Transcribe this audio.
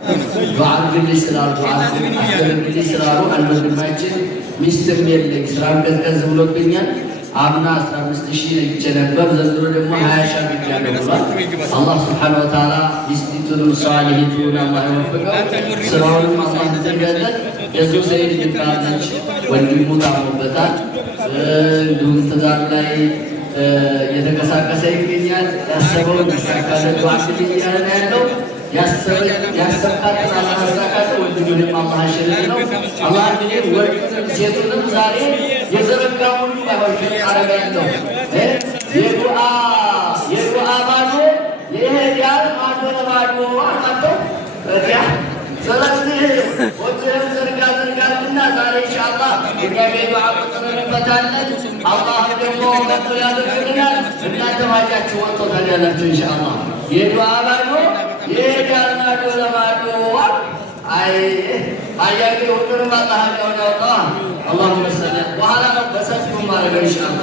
ዱዓ ግልሽ ስላሉ ግልሽ ስላሉ አንድ ወንድማችን ሚስትም የለኝ ስራም ቀዝቀዝ ብሎብኛል። አምና 15,000 ነግቼ ነበር፣ ዘንድሮ ደግሞ 20,000 ብቻለሁ ብሏል። አላህ ሱብሓነሁ ወተዓላ ሚስቲቱንም ሷሊሂቱን አላህ ይወፍቀው፣ ስራውንም አላህ እንዲገለጥ። የሱ ሰይድ ይባላል ወንድሙ ታሞበታል። እንዲሁም ትዳር ላይ የተንቀሳቀሰ ይገኛል። ያሰበውን ይሳካለት ዱዓ እያለ ያለው ያሰብካትን አላህ ያሳካት። ወንድሙንም አላህ አሸነፍ ነው። አላህ እንግዲህ ወንድም ሴቱንም ዛሬ የዘረጋ ሁሉ ባይሆን አረጋ ያለው የዱዓ ባዶ የህዲያል ማዶ ለማዶ አቃተው ያ ስለዚህ ወጀም ዘርጋልና ዛሬ ኢንሻአላህ የጋቤ ዱዓ ቁጥርበታለን። አላህ ደግሞ መጥቶ ያደርግልናል። እናንተ ማጃችሁ ወጥቶ ታዲያላችሁ ኢንሻአላህ የዱዓ ባዶ የህዲያል ማዶ ለማዶ አያቄ ሁሉንም አላህ ያውጣ። አላሁመ ሰለ በኋላ በሰፊው ማድረግ ኢንሻአላህ